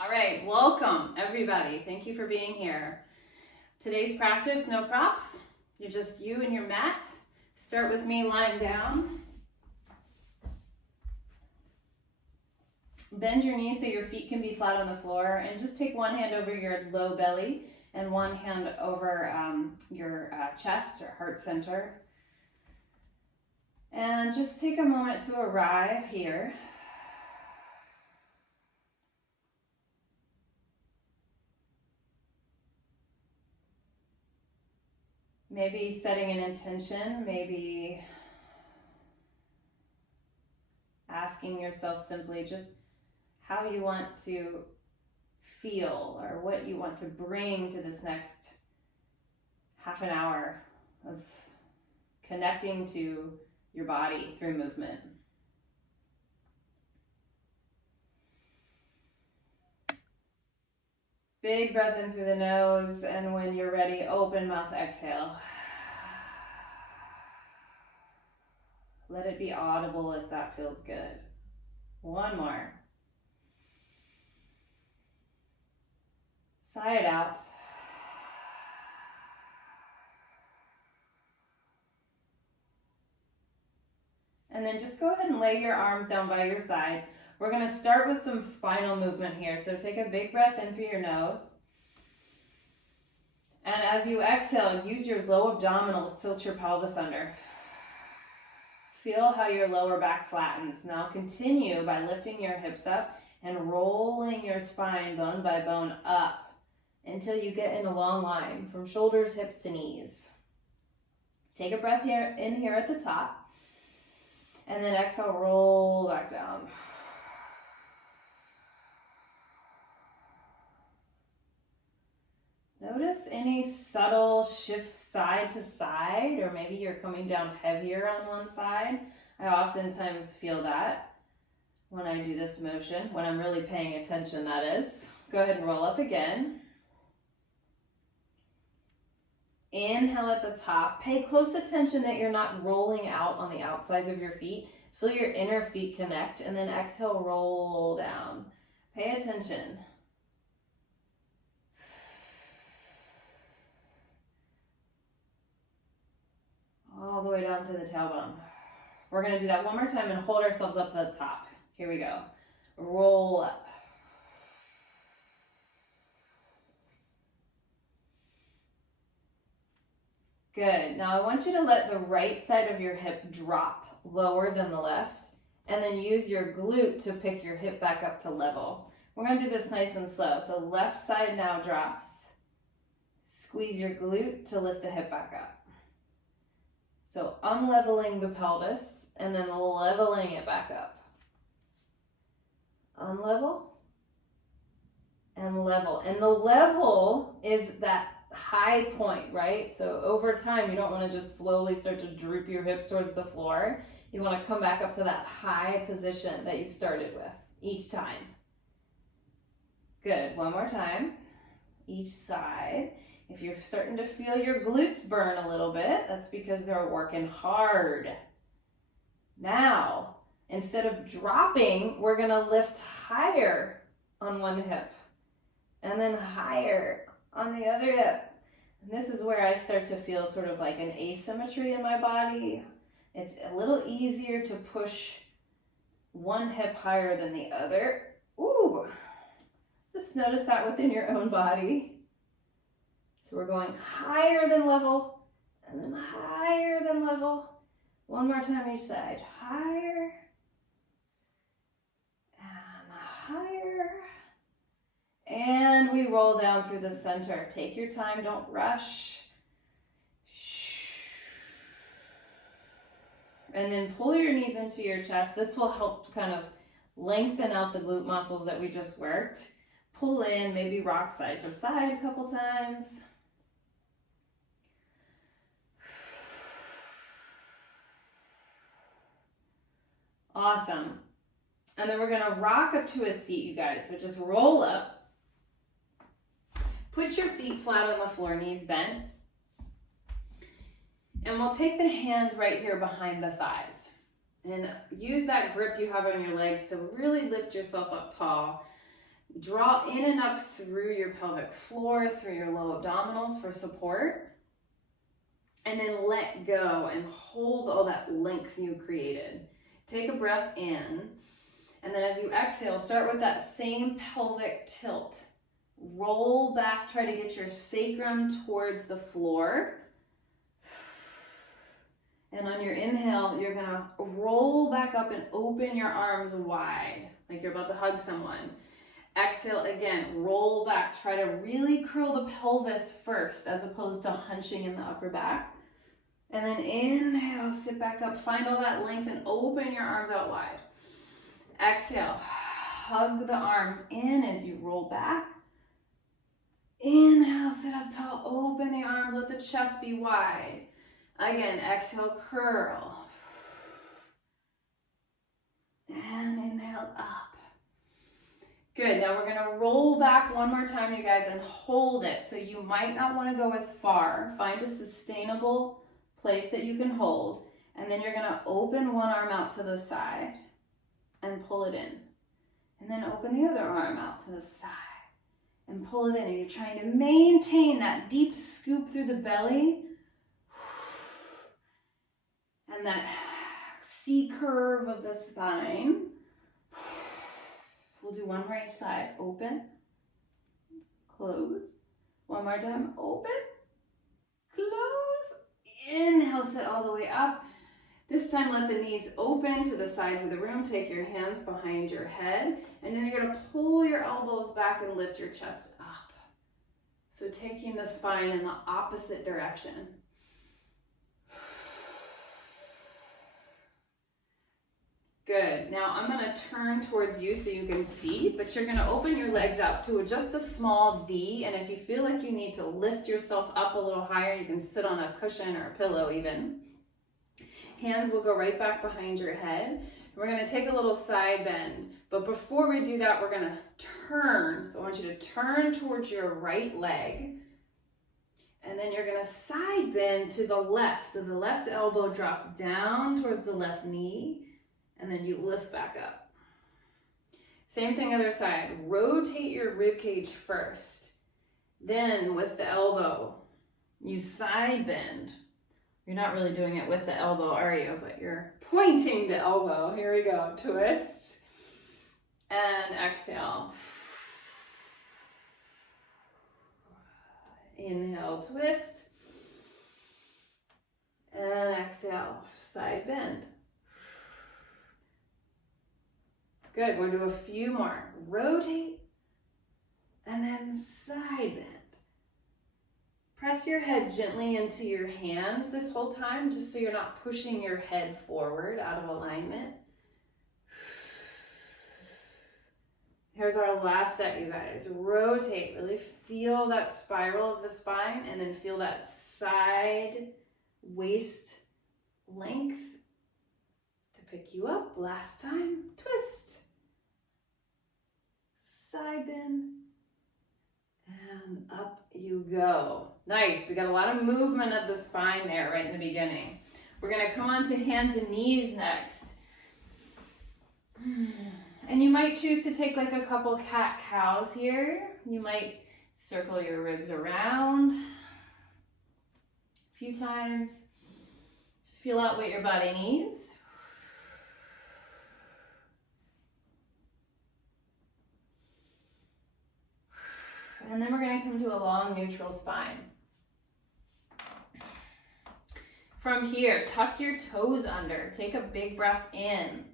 All right, welcome everybody. Thank you for being here. Today's practice, no props. You're just you and your mat. Start with me lying down. Bend your knees so your feet can be flat on the floor, and just take one hand over your low belly and one hand over your chest or heart center. And just take a moment to arrive here. Maybe setting an intention, maybe asking yourself simply just how you want to feel or what you want to bring to this next half an hour of connecting to your body through movement. Big breath in through the nose, and when you're ready, open mouth, exhale. Let it be audible if that feels good. One more. Sigh it out. And then just go ahead and lay your arms down by your sides. We're going to start with some spinal movement here. So take a big breath in through your nose. And as you exhale, use your low abdominals, tilt your pelvis under. Feel how your lower back flattens. Now continue by lifting your hips up and rolling your spine bone by bone up until you get in a long line from shoulders, hips to knees. Take a breath here in here at the top. And then exhale, roll back down. Notice any subtle shift side to side, or maybe you're coming down heavier on one side. I oftentimes feel that when I do this motion, when I'm really paying attention, that is. Go ahead and roll up again. Inhale at the top. Pay close attention that you're not rolling out on the outsides of your feet. Feel your inner feet connect, and then exhale, roll down. Pay attention. All the way down to the tailbone. We're going to do that one more time and hold ourselves up at the top. Here we go. Roll up. Good. Now I want you to let the right side of your hip drop lower than the left, and then use your glute to pick your hip back up to level. We're going to do this nice and slow. So left side now drops. Squeeze your glute to lift the hip back up. So unleveling the pelvis and then leveling it back up. Unlevel and level. And the level is that high point, right? So over time, you don't want to just slowly start to droop your hips towards the floor. You want to come back up to that high position that you started with each time. Good. One more time. Each side. If you're starting to feel your glutes burn a little bit, that's because they're working hard. Now, instead of dropping, we're going to lift higher on one hip and then higher on the other hip. And this is where I start to feel sort of like an asymmetry in my body. It's a little easier to push one hip higher than the other. Ooh, just notice that within your own body. So we're going higher than level, and then higher than level. One more time each side. Higher, and higher. And we roll down through the center. Take your time, don't rush. And then pull your knees into your chest. This will help kind of lengthen out the glute muscles that we just worked. Pull in, maybe rock side to side a couple times. Awesome. And then we're going to rock up to a seat, you guys. So just roll up. Put your feet flat on the floor, knees bent. And we'll take the hands right here behind the thighs. And use that grip you have on your legs to really lift yourself up tall. Draw in and up through your pelvic floor, through your low abdominals for support. And then let go and hold all that length you created. Take a breath in. And then as you exhale, start with that same pelvic tilt. Roll back, try to get your sacrum towards the floor. And on your inhale, you're gonna roll back up and open your arms wide, like you're about to hug someone. Exhale again, roll back. Try to really curl the pelvis first as opposed to hunching in the upper back. And then inhale, sit back up, find all that length and open your arms out wide. Exhale, hug the arms in as you roll back. Inhale, sit up tall, open the arms, let the chest be wide. Again, exhale, curl. And inhale, up. Good, now we're gonna roll back one more time, you guys, and hold it. So you might not wanna go as far. Find a sustainable place that you can hold. And then you're gonna open one arm out to the side and pull it in. And then open the other arm out to the side and pull it in. And you're trying to maintain that deep scoop through the belly and that C curve of the spine. We'll do one more each side. Open, close. One more time. Open, close. Inhale, sit all the way up. This time, let the knees open to the sides of the room. Take your hands behind your head. And then you're gonna pull your elbows back and lift your chest up. So taking the spine in the opposite direction. Good. Now I'm going to turn towards you so you can see, but you're going to open your legs out to just a small V. And if you feel like you need to lift yourself up a little higher, you can sit on a cushion or a pillow even. Hands will go right back behind your head. We're going to take a little side bend. But before we do that, we're going to turn. So I want you to turn towards your right leg. And then you're going to side bend to the left. So the left elbow drops down towards the left knee. And then you lift back up. Same thing other side. Rotate your rib cage first. Then with the elbow, you side bend. You're not really doing it with the elbow, are you? But you're pointing the elbow. Here we go. Twist. And exhale. Inhale, twist. And exhale, side bend. Good, we'll do a few more. Rotate, and then side bend. Press your head gently into your hands this whole time, just so you're not pushing your head forward out of alignment. Here's our last set, you guys. Rotate, really feel that spiral of the spine, and then feel that side waist length to pick you up. Last time, twist. Side bend, and up you go. Nice, we got a lot of movement of the spine there right in the beginning. We're gonna come on to hands and knees next. And you might choose to take like a couple cat-cows here. You might circle your ribs around a few times. Just feel out what your body needs. And then we're going to come to a long neutral spine. From here, tuck your toes under. Take a big breath in.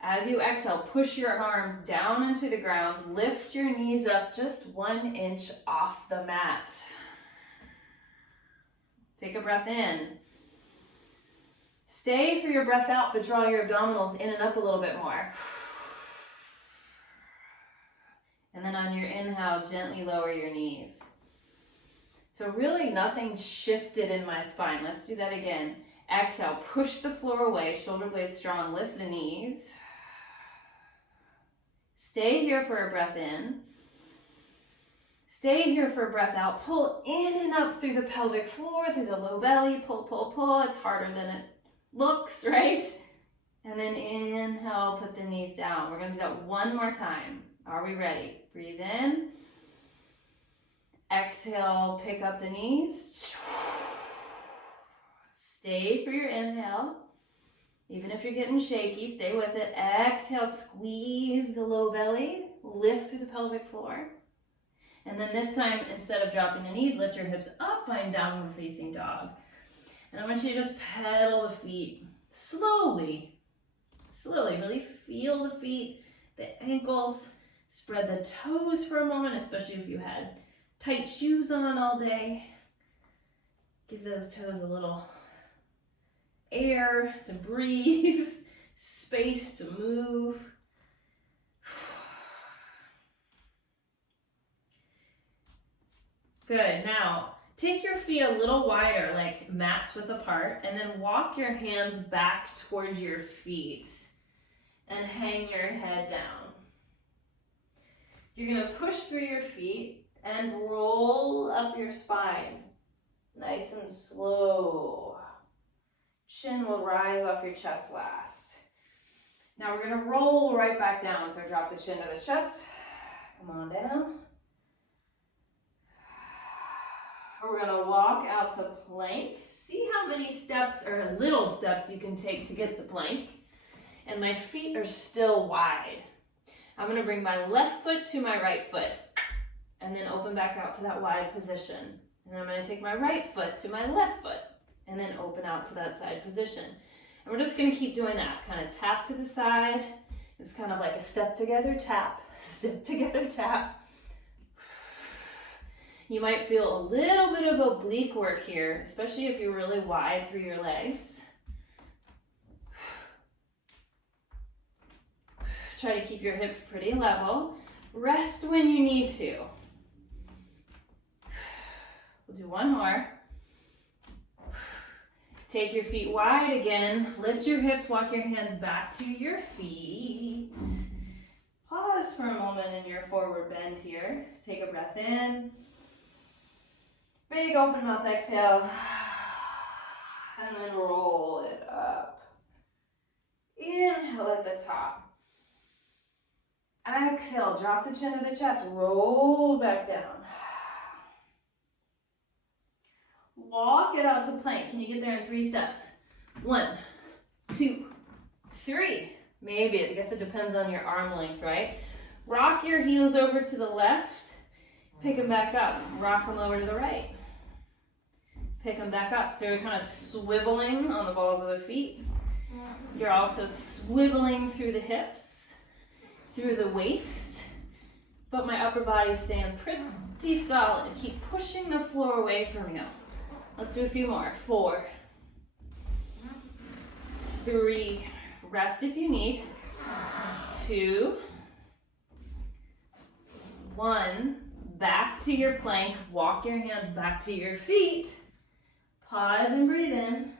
As you exhale, push your arms down into the ground. Lift your knees up just 1 inch off the mat. Take a breath in. Stay for your breath out, but draw your abdominals in and up a little bit more. And then on your inhale, gently lower your knees. So really nothing shifted in my spine. Let's do that again. Exhale, push the floor away, shoulder blades strong, lift the knees. Stay here for a breath in. Stay here for a breath out. Pull in and up through the pelvic floor, through the low belly. Pull, pull, pull. It's harder than it looks, right? And then inhale, put the knees down. We're going to do that one more time. Are we ready? Breathe in. Exhale, pick up the knees. Stay for your inhale. Even if you're getting shaky, stay with it. Exhale, squeeze the low belly. Lift through the pelvic floor. And then this time, instead of dropping the knees, lift your hips up, find downward facing dog. And I want you to just pedal the feet slowly. Slowly, really feel the feet, the ankles. Spread the toes for a moment, especially if you had tight shoes on all day. Give those toes a little air to breathe, space to move. Good. Now, take your feet a little wider, like mats width apart, and then walk your hands back towards your feet and hang your head down. You're going to push through your feet and roll up your spine. Nice and slow. Chin will rise off your chest last. Now we're going to roll right back down. So drop the chin to the chest. Come on down. We're going to walk out to plank. See how many steps or little steps you can take to get to plank. And my feet are still wide. I'm going to bring my left foot to my right foot and then open back out to that wide position. And I'm going to take my right foot to my left foot and then open out to that side position. And we're just going to keep doing that. Kind of tap to the side. It's kind of like a step together, tap, step together, tap. You might feel a little bit of oblique work here, especially if you're really wide through your legs. Try to keep your hips pretty level. Rest when you need to. We'll do one more. Take your feet wide again. Lift your hips, walk your hands back to your feet. Pause for a moment in your forward bend here. Take a breath in. Big open mouth exhale. And then roll it up. Inhale at the top. Exhale, drop the chin to the chest, roll back down. Walk it out to plank. Can you get there in 3 steps? 1, 2, 3. Maybe, I guess it depends on your arm length, right? Rock your heels over to the left, pick them back up, rock them over to the right. Pick them back up. So you're kind of swiveling on the balls of the feet. You're also swiveling through the hips, through the waist, but my upper body's staying pretty solid. Keep pushing the floor away from you. Let's do a few more. 4, 3, rest if you need. 2, 1, back to your plank. Walk your hands back to your feet. Pause and breathe in.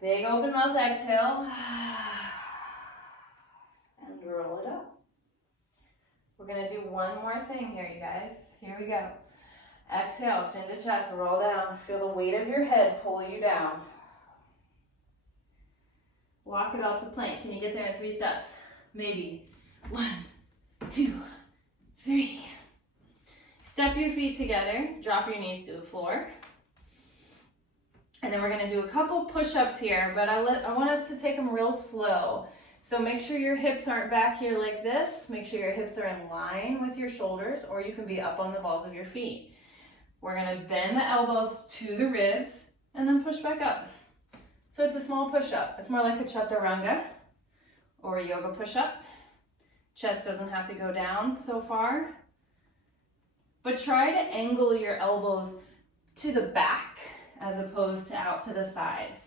Big open mouth exhale. And roll it up. We're going to do one more thing here, you guys. Here we go. Exhale, chin to chest, roll down. Feel the weight of your head pull you down. Walk it out to plank. Can you get there in 3 steps? Maybe. 1, 2, 3. Step your feet together. Drop your knees to the floor. And then we're going to do a couple push-ups here, but I want us to take them real slow. So make sure your hips aren't back here like this. Make sure your hips are in line with your shoulders, or you can be up on the balls of your feet. We're going to bend the elbows to the ribs and then push back up. So it's a small push-up. It's more like a chaturanga or a yoga push-up. Chest doesn't have to go down so far. But try to angle your elbows to the back as opposed to out to the sides.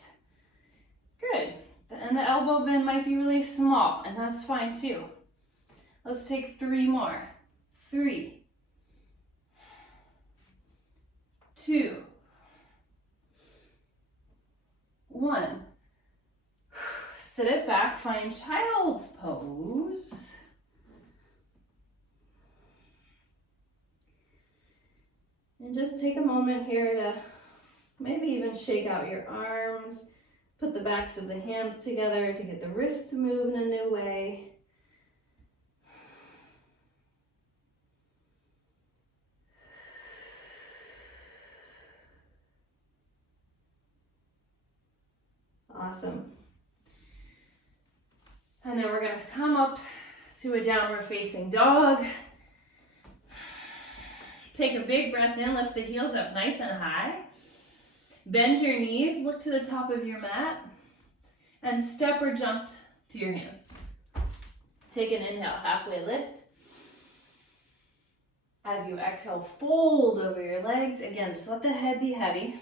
Good. And the elbow bend might be really small, and that's fine too. Let's take 3 more. 3, 2, 1. Sit it back, find child's pose. And just take a moment here to maybe even shake out your arms, put the backs of the hands together to get the wrists to move in a new way. Awesome. And then we're going to come up to a downward facing dog. Take a big breath in, lift the heels up nice and high. Bend your knees, look to the top of your mat, and step or jump to your hands. Take an inhale, halfway lift. As you exhale, fold over your legs. Again, just let the head be heavy.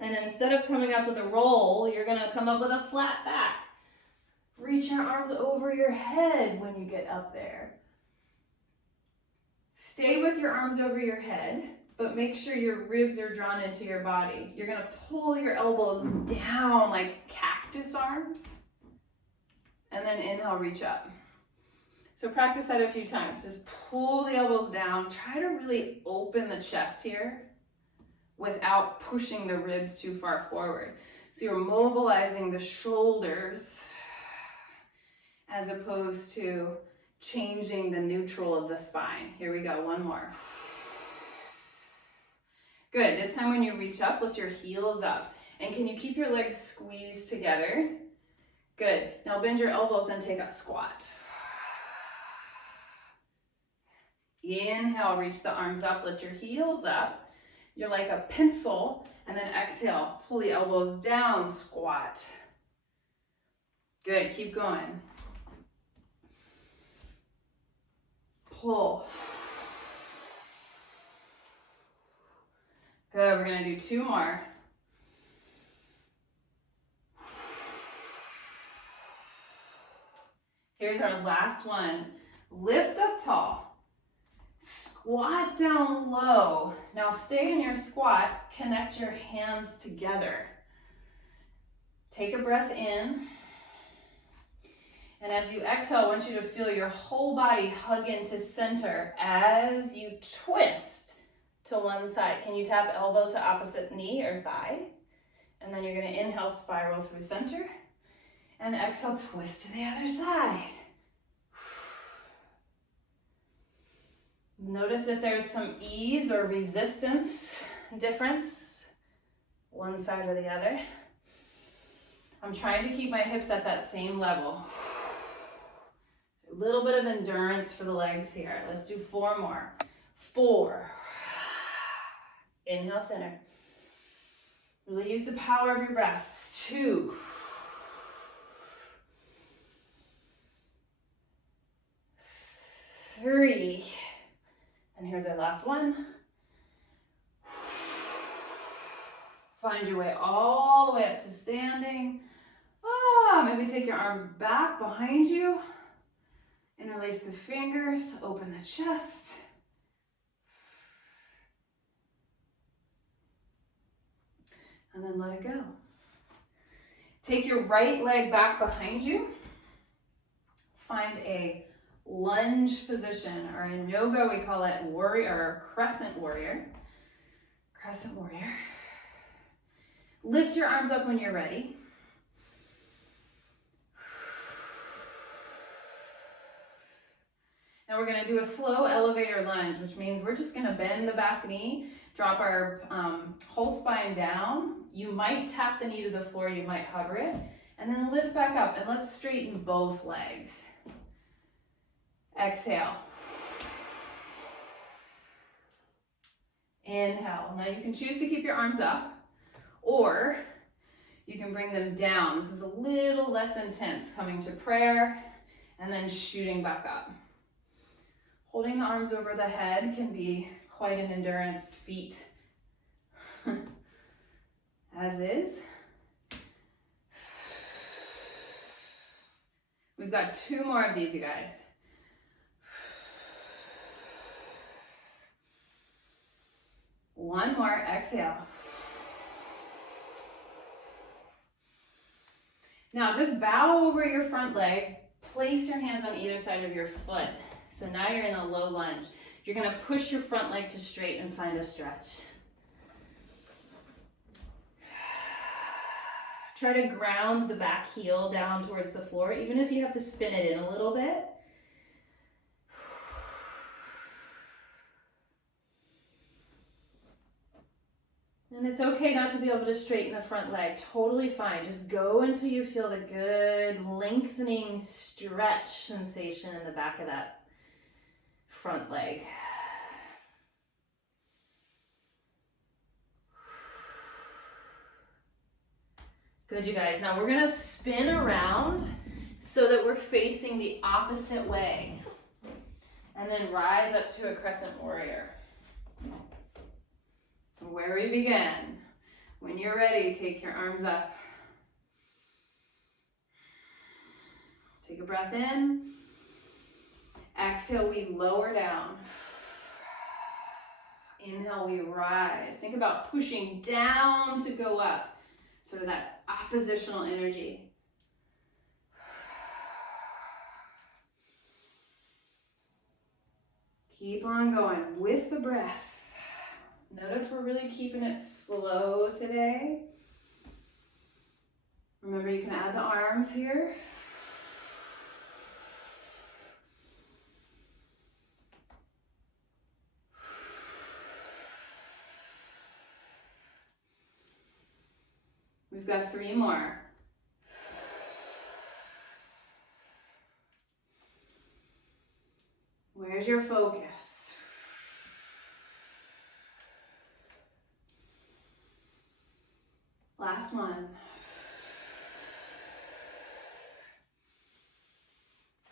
And instead of coming up with a roll, you're going to come up with a flat back. Reach your arms over your head when you get up there. Stay with your arms over your head, but make sure your ribs are drawn into your body. You're going to pull your elbows down like cactus arms. And then inhale, reach up. So practice that a few times. Just pull the elbows down. Try to really open the chest here without pushing the ribs too far forward. So you're mobilizing the shoulders as opposed to changing the neutral of the spine. Here we go, one more. Good, this time when you reach up, lift your heels up. And can you keep your legs squeezed together? Good, now bend your elbows and take a squat. Inhale, reach the arms up, lift your heels up. You're like a pencil, and then exhale, pull the elbows down, squat. Good, keep going. Pull. Good, we're gonna do two more. Here's our last one. Lift up tall. Squat down low. Now stay in your squat, connect your hands together. Take a breath in. And as you exhale, I want you to feel your whole body hug into center as you twist to one side. Can you tap elbow to opposite knee or thigh? And then you're going to inhale, spiral through center. And exhale, twist to the other side. Notice if there's some ease or resistance difference, one side or the other. I'm trying to keep my hips at that same level. A little bit of endurance for the legs here. Let's do four more. 4. Inhale, center. Really use the power of your breath. 2. 3. And here's our last one. Find your way all the way up to standing. Maybe take your arms back behind you. Interlace the fingers, open the chest. And then let it go. Take your right leg back behind you. Find a lunge position, or in yoga we call it warrior or crescent warrior. Crescent warrior. Lift your arms up when you're ready. Now we're going to do a slow elevator lunge, which means we're just going to bend the back knee, drop our whole spine down. You might tap the knee to the floor, you might hover it, and then lift back up, and let's straighten both legs. Exhale. Inhale. Now you can choose to keep your arms up, or you can bring them down. This is a little less intense, coming to prayer and then shooting back up. Holding the arms over the head can be quite an endurance feat. As is. We've got 2 more of these, you guys. One more, exhale. Now just bow over your front leg, place your hands on either side of your foot. So now you're in a low lunge. You're gonna push your front leg to straight and find a stretch. Try to ground the back heel down towards the floor, even if you have to spin it in a little bit. And it's okay not to be able to straighten the front leg. Totally fine. Just go until you feel the good lengthening stretch sensation in the back of that front leg. Good, you guys. Now we're going to spin around so that we're facing the opposite way. And then rise up to a crescent warrior. Where we began. When you're ready, take your arms up. Take a breath in. Exhale, we lower down. Inhale, we rise. Think about pushing down to go up. Sort of that oppositional energy. Keep on going with the breath. Notice we're really keeping it slow today. Remember, you can add the arms here. We've got 3 more. Where's your focus? Last one.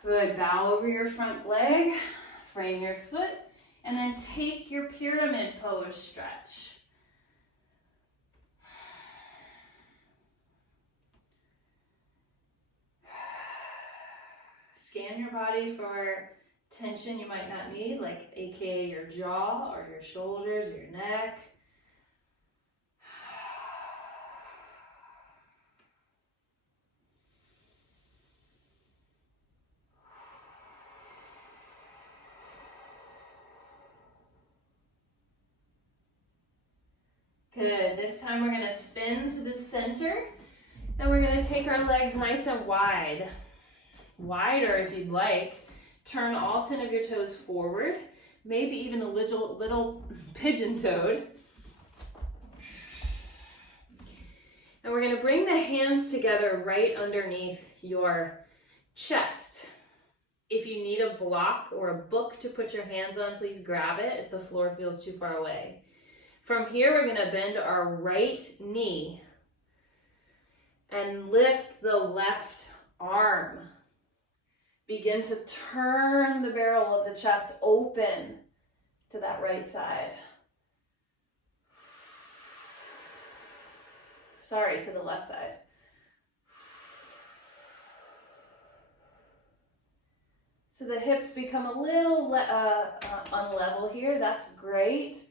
Good. Bow over your front leg, frame your foot, and then take your pyramid pose stretch. Scan your body for tension you might not need, like aka your jaw or your shoulders or your neck. Good. This time we're going to spin to the center and we're going to take our legs nice and wide. Wider if you'd like. Turn all 10 of your toes forward, maybe even a little pigeon-toed. And we're going to bring the hands together right underneath your chest. If you need a block or a book to put your hands on, please grab it if the floor feels too far away. From here, we're going to bend our right knee and lift the left arm. Begin to turn the barrel of the chest open to that right side. Sorry, to the left side. So the hips become a little unlevel here. That's great.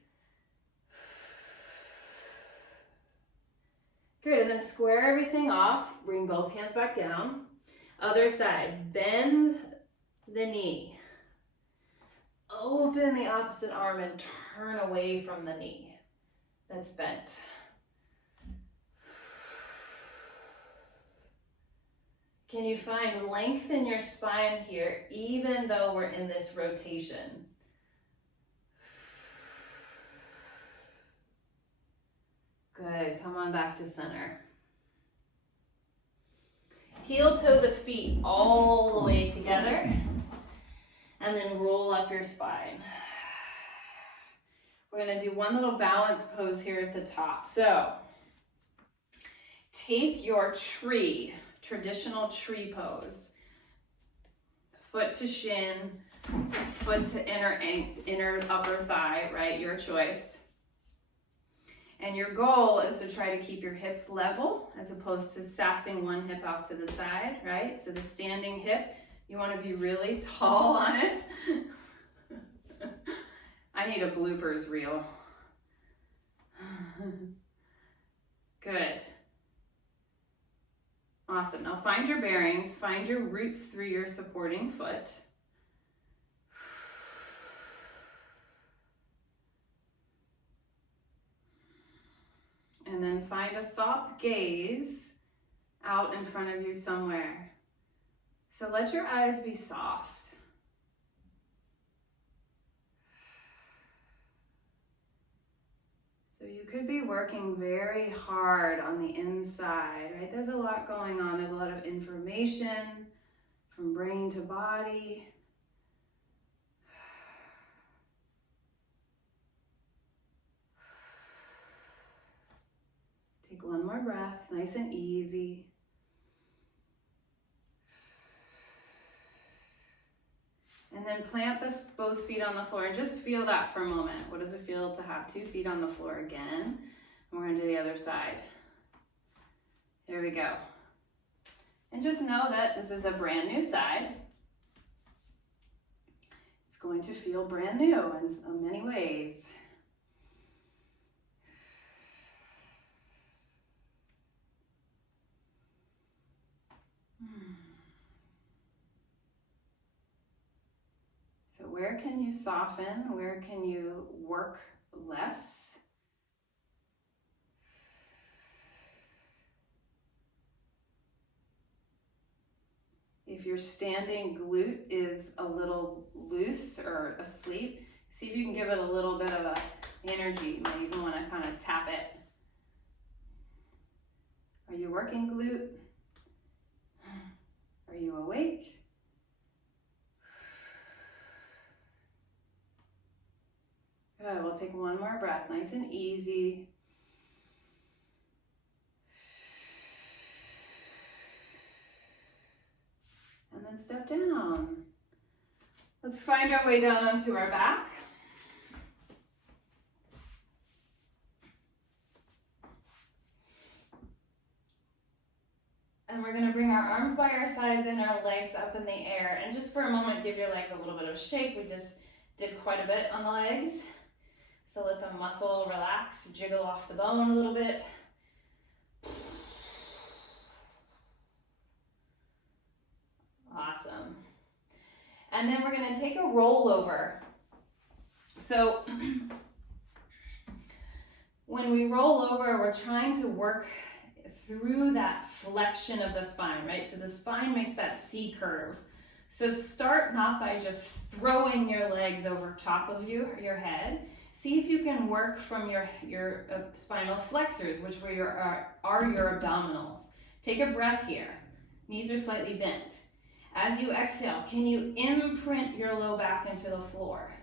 Good, and then square everything off. Bring both hands back down. Other side, bend the knee. Open the opposite arm and turn away from the knee that's bent. Can you find length in your spine here, even though we're in this rotation? Good, come on back to center. Heel toe the feet all the way together and then roll up your spine. We're going to do one little balance pose here at the top. So take your tree, traditional tree pose. Foot to shin, foot to inner upper thigh, right? Your choice. And your goal is to try to keep your hips level as opposed to sassing one hip out to the side, right? So the standing hip, you want to be really tall on it. I need a bloopers reel. Good. Awesome. Now find your bearings, find your roots through your supporting foot. And then find a soft gaze out in front of you somewhere. So let your eyes be soft. So you could be working very hard on the inside, right? There's a lot going on. There's a lot of information from brain to body. Take one more breath, nice and easy. And then plant both feet on the floor and just feel that for a moment. What does it feel to have 2 feet on the floor again? And we're gonna do the other side. There we go. And just know that this is a brand new side. It's going to feel brand new in many ways. So where can you soften? Where can you work less? If your standing glute is a little loose or asleep, see if you can give it a little bit of energy. You might even want to kind of tap it. Are you working glute? Are you awake? Good, we'll take one more breath, nice and easy. And then step down. Let's find our way down onto our back. And we're gonna bring our arms by our sides and our legs up in the air. And just for a moment, give your legs a little bit of a shake. We just did quite a bit on the legs. So let the muscle relax, jiggle off the bone a little bit. Awesome. And then we're gonna take a rollover. So when we roll over, we're trying to work through that flexion of the spine, right? So the spine makes that C curve. So start not by just throwing your legs over top of your head. See if you can work from your spinal flexors, which are your abdominals. Take a breath here. Knees are slightly bent. As you exhale, can you imprint your low back into the floor?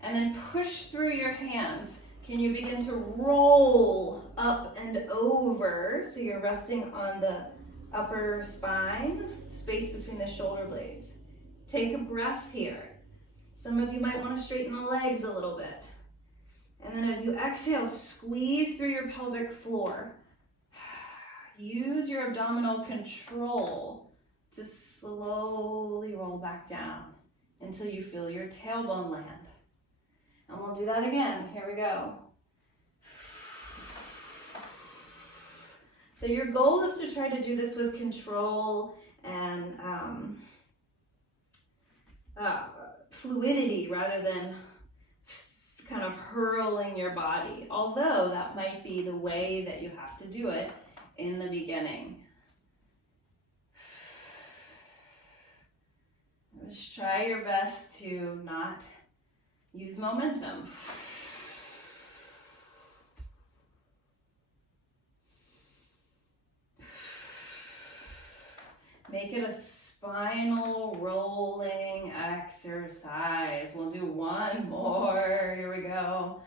And then push through your hands. Can you begin to roll up and over so you're resting on the upper spine, space between the shoulder blades? Take a breath here. Some of you might want to straighten the legs a little bit. And then as you exhale, squeeze through your pelvic floor. Use your abdominal control to slowly roll back down until you feel your tailbone land. And we'll do that again. Here we go. So your goal is to try to do this with control and fluidity rather than kind of hurling your body, although that might be the way that you have to do it in the beginning. Just try your best to not use momentum. Make it a spinal rolling exercise. We'll do one more. Here we go.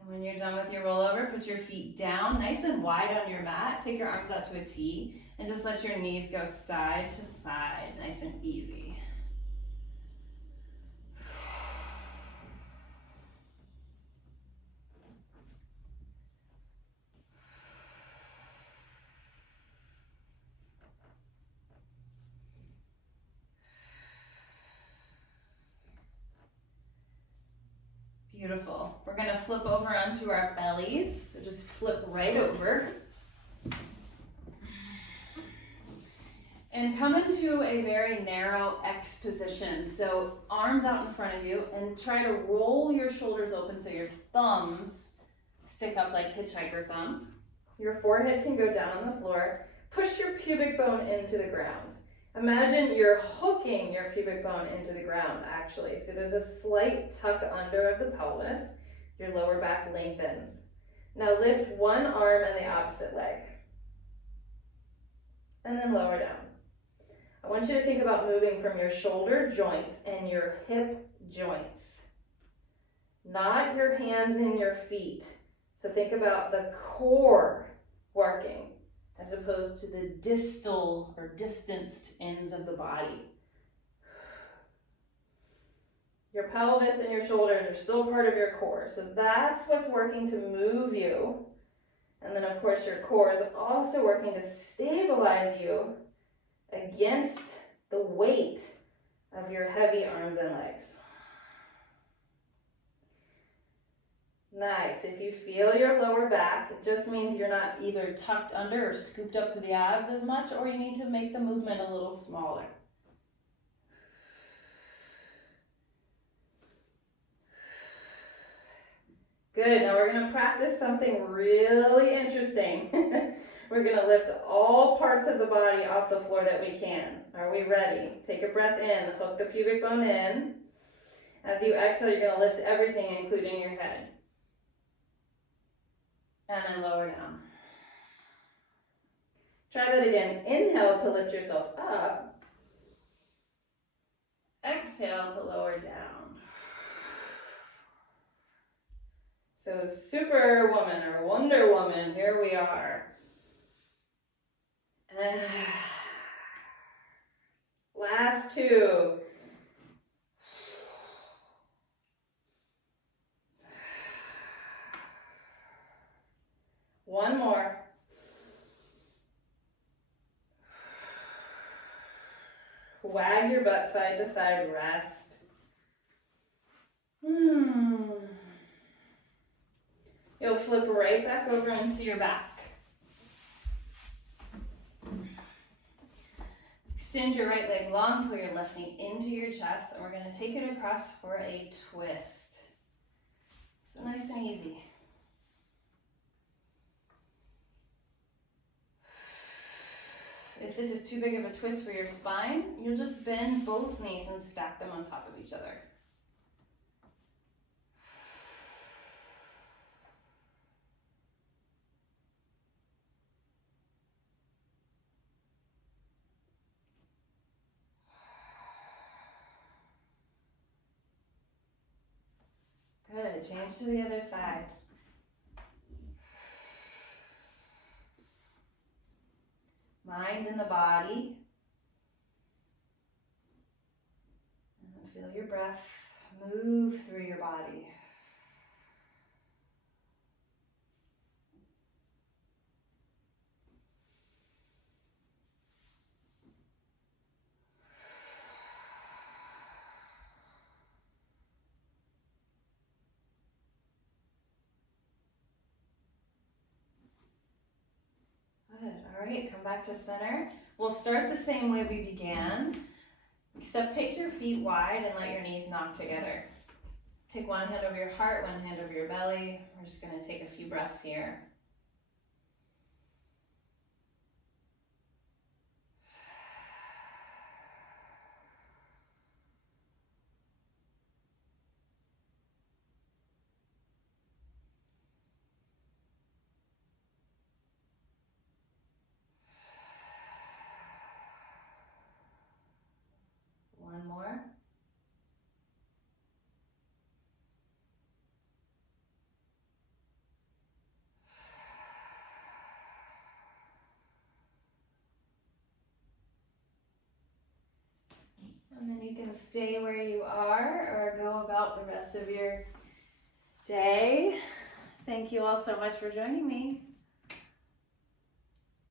And when you're done with your rollover, put your feet down nice and wide on your mat. Take your arms out to a T and just let your knees go side to side, nice and easy. Beautiful. We're going to flip over onto our bellies. So just flip right over. And come into a very narrow X position. So arms out in front of you and try to roll your shoulders open so your thumbs stick up like hitchhiker thumbs. Your forehead can go down on the floor. Push your pubic bone into the ground. Imagine you're hooking your pubic bone into the ground, actually. So there's a slight tuck under of the pelvis. Your lower back lengthens. Now lift one arm and the opposite leg. And then lower down. I want you to think about moving from your shoulder joint and your hip joints, not your hands and your feet. So think about the core working as opposed to the distal or distanced ends of the body. Your pelvis and your shoulders are still part of your core, so that's what's working to move you. And then of course your core is also working to stabilize you against the weight of your heavy arms and legs. Nice. If you feel your lower back, it just means you're not either tucked under or scooped up to the abs as much, or you need to make the movement a little smaller. Good. Now we're going to practice something really interesting. We're going to lift all parts of the body off the floor that we can. Are we ready? Take a breath in. Hook the pubic bone in. As you exhale, you're going to lift everything, including your head. And then lower down. Try that again. Inhale to lift yourself up. Exhale to lower down. So Superwoman or Wonder Woman, here we are. Last two. One more. Wag your butt side to side, rest. You'll flip right back over into your back. Extend your right leg long, pull your left knee into your chest, and we're going to take it across for a twist. So nice and easy. If this is too big of a twist for your spine, you'll just bend both knees and stack them on top of each other. Good, change to the other side. Mind in the body. And feel your breath move through your body. Good. All right, come back to center. We'll start the same way we began, except take your feet wide and let your knees knock together. Take one hand over your heart, one hand over your belly. We're just going to take a few breaths here. One more. And then you can stay where you are or go about the rest of your day. Thank you all so much for joining me.